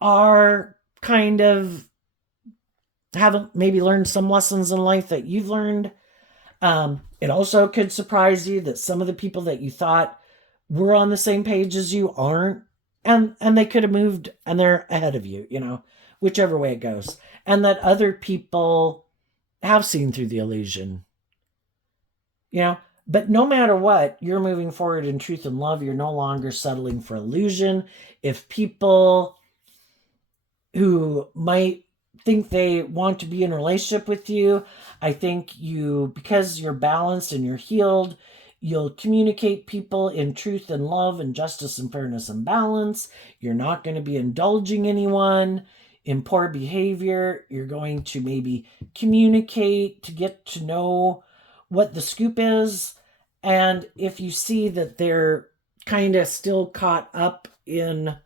are kind of haven't maybe learned some lessons in life that you've learned. It also could surprise you that some of the people that you thought were on the same page as you aren't, and they could have moved and they're ahead of you, whichever way it goes. And that other people have seen through the illusion, but no matter what, you're moving forward in truth and love. You're no longer settling for illusion. If people who might think they want to be in a relationship with you, I think because you're balanced and you're healed, you'll communicate people in truth and love and justice and fairness and balance. You're not going to be indulging anyone in poor behavior. You're going to maybe communicate to get to know what the scoop is. And if you see that they're kind of still caught up in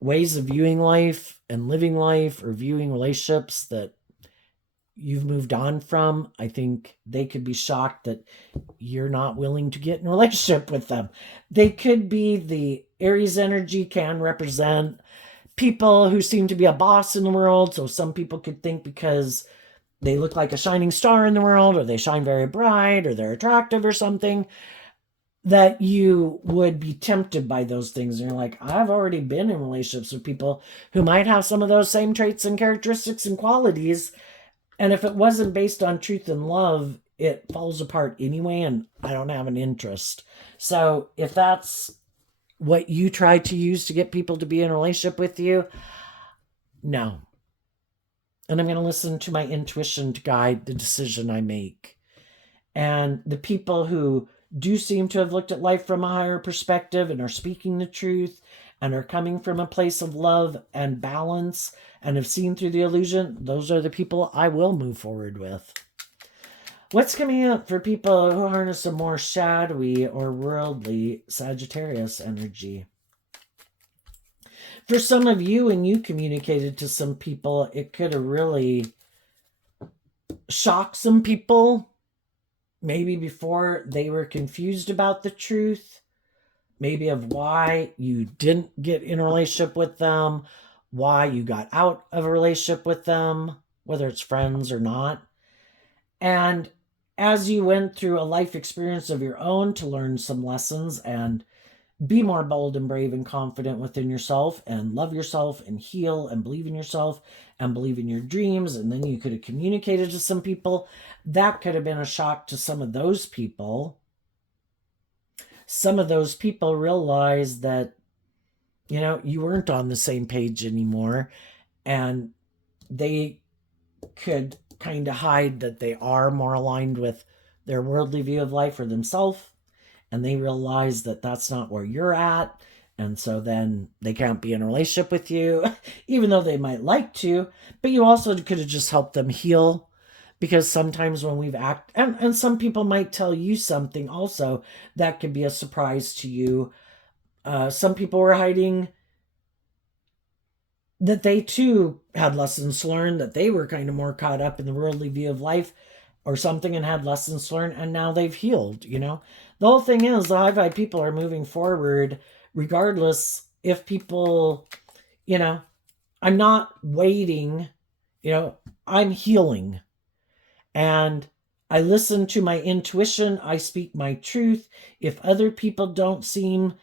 ways of viewing life and living life or viewing relationships that you've moved on from, I think they could be shocked that you're not willing to get in a relationship with them. They could be, the Aries energy can represent people who seem to be a boss in the world. So some people could think because they look like a shining star in the world, or they shine very bright, or they're attractive or something, that you would be tempted by those things. And you're like, I've already been in relationships with people who might have some of those same traits and characteristics and qualities. And if it wasn't based on truth and love, it falls apart anyway, and I don't have an interest. So if that's what you try to use to get people to be in a relationship with you, no. And I'm going to listen to my intuition to guide the decision I make. And the people who do seem to have looked at life from a higher perspective and are speaking the truth and are coming from a place of love and balance and have seen through the illusion, those are the people I will move forward with. What's coming up for people who harness a more shadowy or worldly Sagittarius energy? For some of you, when you communicated to some people, it could have really shocked some people. Maybe before they were confused about the truth, maybe of why you didn't get in a relationship with them, why you got out of a relationship with them, whether it's friends or not. And as you went through a life experience of your own to learn some lessons and be more bold and brave and confident within yourself and love yourself and heal and believe in yourself and believe in your dreams, and then you could have communicated to some people, that could have been a shock to some of those people. Some of those people realized that, you weren't on the same page anymore, and they could kind of hide that they are more aligned with their worldly view of life or themselves, and they realize that that's not where you're at, and so then they can't be in a relationship with you, even though they might like to. But you also could have just helped them heal, because sometimes when we've and some people might tell you something also that could be a surprise to you. Some people were hiding that they too had lessons learned, that they were kind of more caught up in the worldly view of life or something and had lessons learned, and now they've healed. The whole thing is the high vibe people are moving forward regardless if people, I'm not waiting, I'm healing. And I listen to my intuition. I speak my truth. If other people don't seem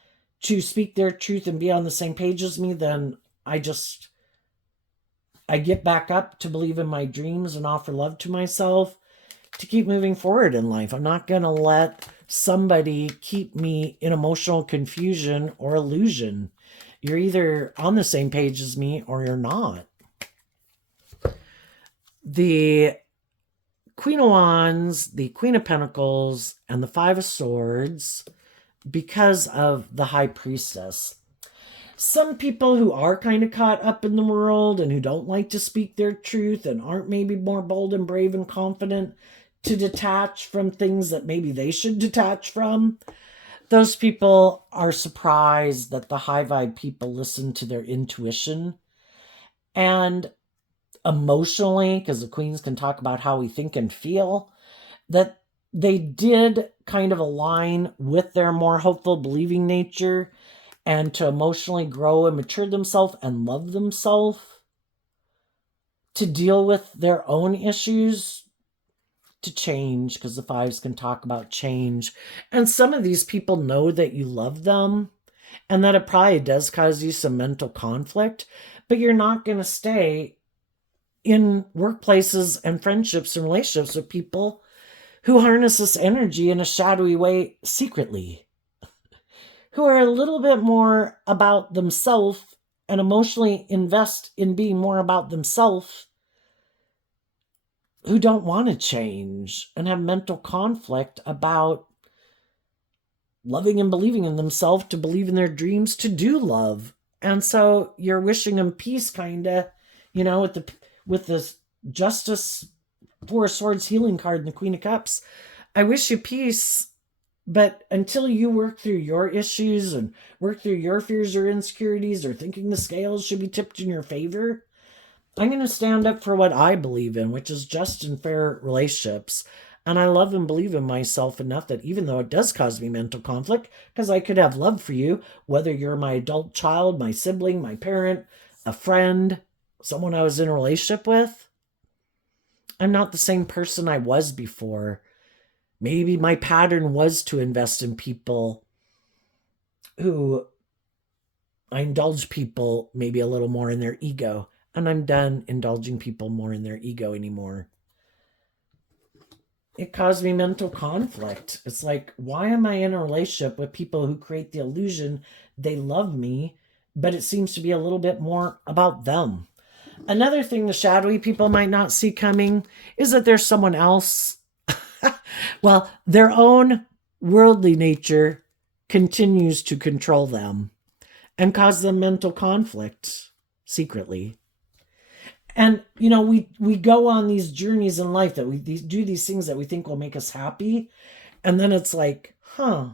to speak their truth and be on the same page as me, then I get back up to believe in my dreams and offer love to myself to keep moving forward in life. I'm not going to let somebody keep me in emotional confusion or illusion. You're either on the same page as me or you're not. The Queen of Wands, the Queen of Pentacles, and the Five of Swords, because of the High Priestess. Some people who are kind of caught up in the world and who don't like to speak their truth and aren't maybe more bold and brave and confident to detach from things that maybe they should detach from, those people are surprised that the high vibe people listen to their intuition. And emotionally, because the queens can talk about how we think and feel, that they did kind of align with their more hopeful, believing nature, and to emotionally grow and mature themselves and love themselves, to deal with their own issues, to change, because the fives can talk about change. And some of these people know that you love them and that it probably does cause you some mental conflict, but you're not going to stay in workplaces and friendships and relationships with people who harness this energy in a shadowy way secretly, who are a little bit more about themselves and emotionally invest in being more about themselves, who don't want to change and have mental conflict about loving and believing in themselves, to believe in their dreams, to do love. And so you're wishing them peace, kind of, with the Justice, Four of Swords healing card and the Queen of Cups. I wish you peace, but until you work through your issues and work through your fears or insecurities or thinking the scales should be tipped in your favor, I'm going to stand up for what I believe in, which is just and fair relationships. And I love and believe in myself enough that even though it does cause me mental conflict, because I could have love for you, whether you're my adult child, my sibling, my parent, a friend, someone I was in a relationship with, I'm not the same person I was before. Maybe my pattern was to invest in people who I indulge people maybe a little more in their ego, and I'm done indulging people more in their ego anymore. It caused me mental conflict. It's like, why am I in a relationship with people who create the illusion they love me, but it seems to be a little bit more about them? Another thing the shadowy people might not see coming is that there's someone else. Well, their own worldly nature continues to control them and cause them mental conflict secretly. And we go on these journeys in life that we do these things that we think will make us happy, and then it's like, I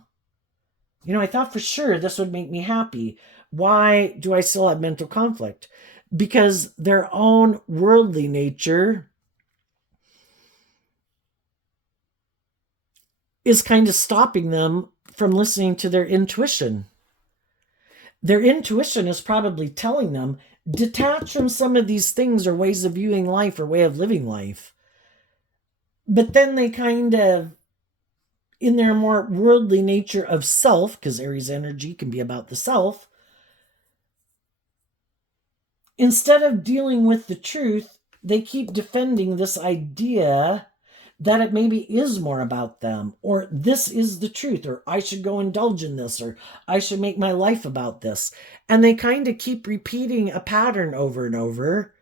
thought for sure this would make me happy. Why do I still have mental conflict? Because their own worldly nature is kind of stopping them from listening to their intuition. Their intuition is probably telling them, detach from some of these things or ways of viewing life or way of living life. But then they kind of, in their more worldly nature of self, because Aries energy can be about the self, instead of dealing with the truth, they keep defending this idea that it maybe is more about them, or this is the truth, or I should go indulge in this, or I should make my life about this. And they kind of keep repeating a pattern over and over.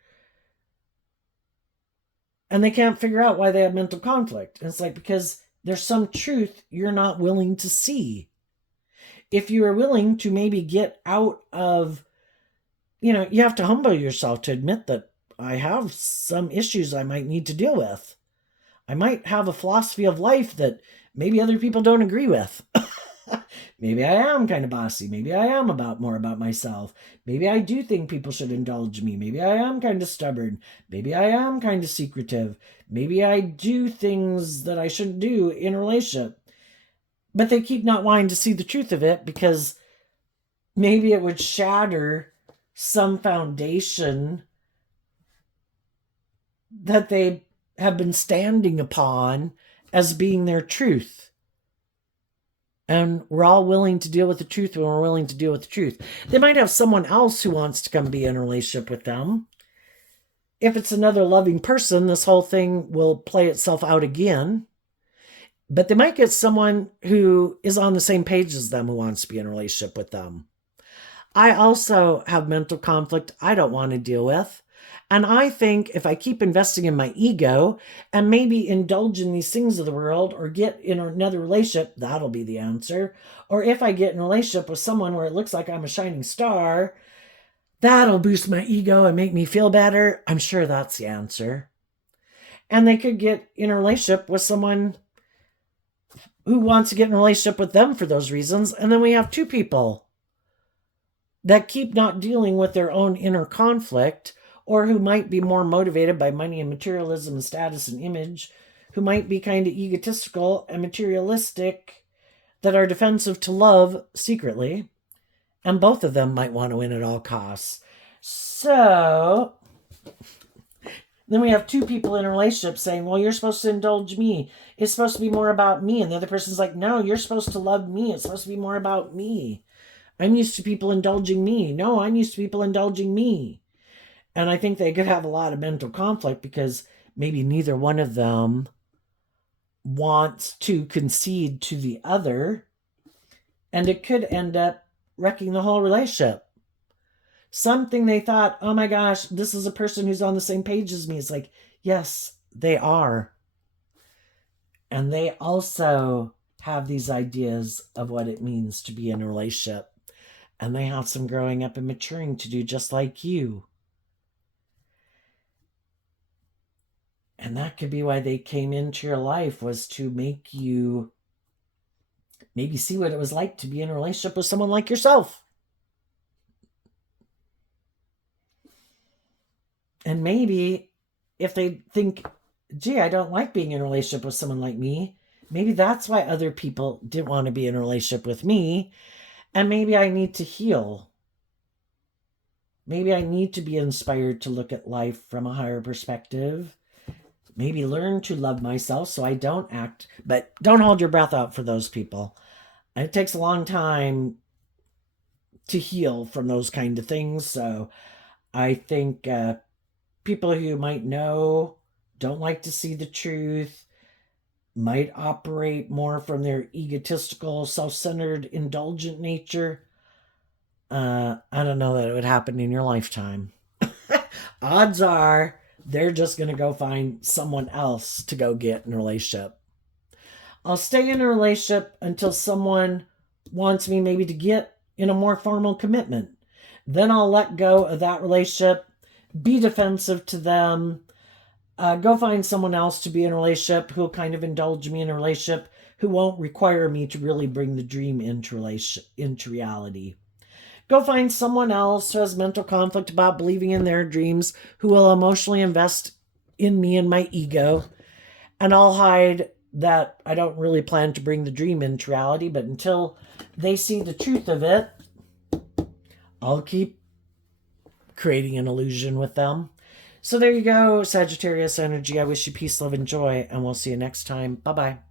And they can't figure out why they have mental conflict. And it's like, because there's some truth you're not willing to see. If you are willing to maybe get out of, you have to humble yourself to admit that I have some issues I might need to deal with. I might have a philosophy of life that maybe other people don't agree with. Maybe I am kind of bossy. Maybe I am more about myself. Maybe I do think people should indulge me. Maybe I am kind of stubborn. Maybe I am kind of secretive. Maybe I do things that I shouldn't do in a relationship. But they keep not wanting to see the truth of it because maybe it would shatter some foundation that they have been standing upon as being their truth. And we're all willing to deal with the truth when we're willing to deal with the truth. They might have someone else who wants to come be in a relationship with them. If it's another loving person, this whole thing will play itself out again. But they might get someone who is on the same page as them who wants to be in a relationship with them. I also have mental conflict I don't want to deal with. And I think if I keep investing in my ego and maybe indulge in these things of the world or get in another relationship, that'll be the answer. Or if I get in a relationship with someone where it looks like I'm a shining star, that'll boost my ego and make me feel better. I'm sure that's the answer. And they could get in a relationship with someone who wants to get in a relationship with them for those reasons. And then we have two people that keep not dealing with their own inner conflict, or who might be more motivated by money and materialism and status and image, who might be kind of egotistical and materialistic, that are defensive to love secretly. And both of them might want to win at all costs. So then we have two people in a relationship saying, well, you're supposed to indulge me. It's supposed to be more about me. And the other person's like, no, you're supposed to love me. It's supposed to be more about me. I'm used to people indulging me. No, I'm used to people indulging me. And I think they could have a lot of mental conflict because maybe neither one of them wants to concede to the other. And it could end up wrecking the whole relationship. Something they thought, oh my gosh, this is a person who's on the same page as me. It's like, yes, they are. And they also have these ideas of what it means to be in a relationship. And they have some growing up and maturing to do just like you. And that could be why they came into your life, was to make you maybe see what it was like to be in a relationship with someone like yourself. And maybe if they think, gee, I don't like being in a relationship with someone like me, maybe that's why other people didn't want to be in a relationship with me. And maybe I need to heal. Maybe I need to be inspired to look at life from a higher perspective. maybe learn to love myself so I don't act. But don't hold your breath out for those people. It takes a long time to heal from those kind of things. So I think people who might know, don't like to see the truth, might operate more from their egotistical, self centered, indulgent nature. I don't know that it would happen in your lifetime. Odds are they're just going to go find someone else to go get in a relationship. I'll stay in a relationship until someone wants me maybe to get in a more formal commitment. Then I'll let go of that relationship, be defensive to them, go find someone else to be in a relationship who'll kind of indulge me in a relationship, who won't require me to really bring the dream into reality. Go find someone else who has mental conflict about believing in their dreams, who will emotionally invest in me and my ego. And I'll hide that I don't really plan to bring the dream into reality, but until they see the truth of it, I'll keep creating an illusion with them. So there you go, Sagittarius energy. I wish you peace, love, and joy, and we'll see you next time. Bye-bye.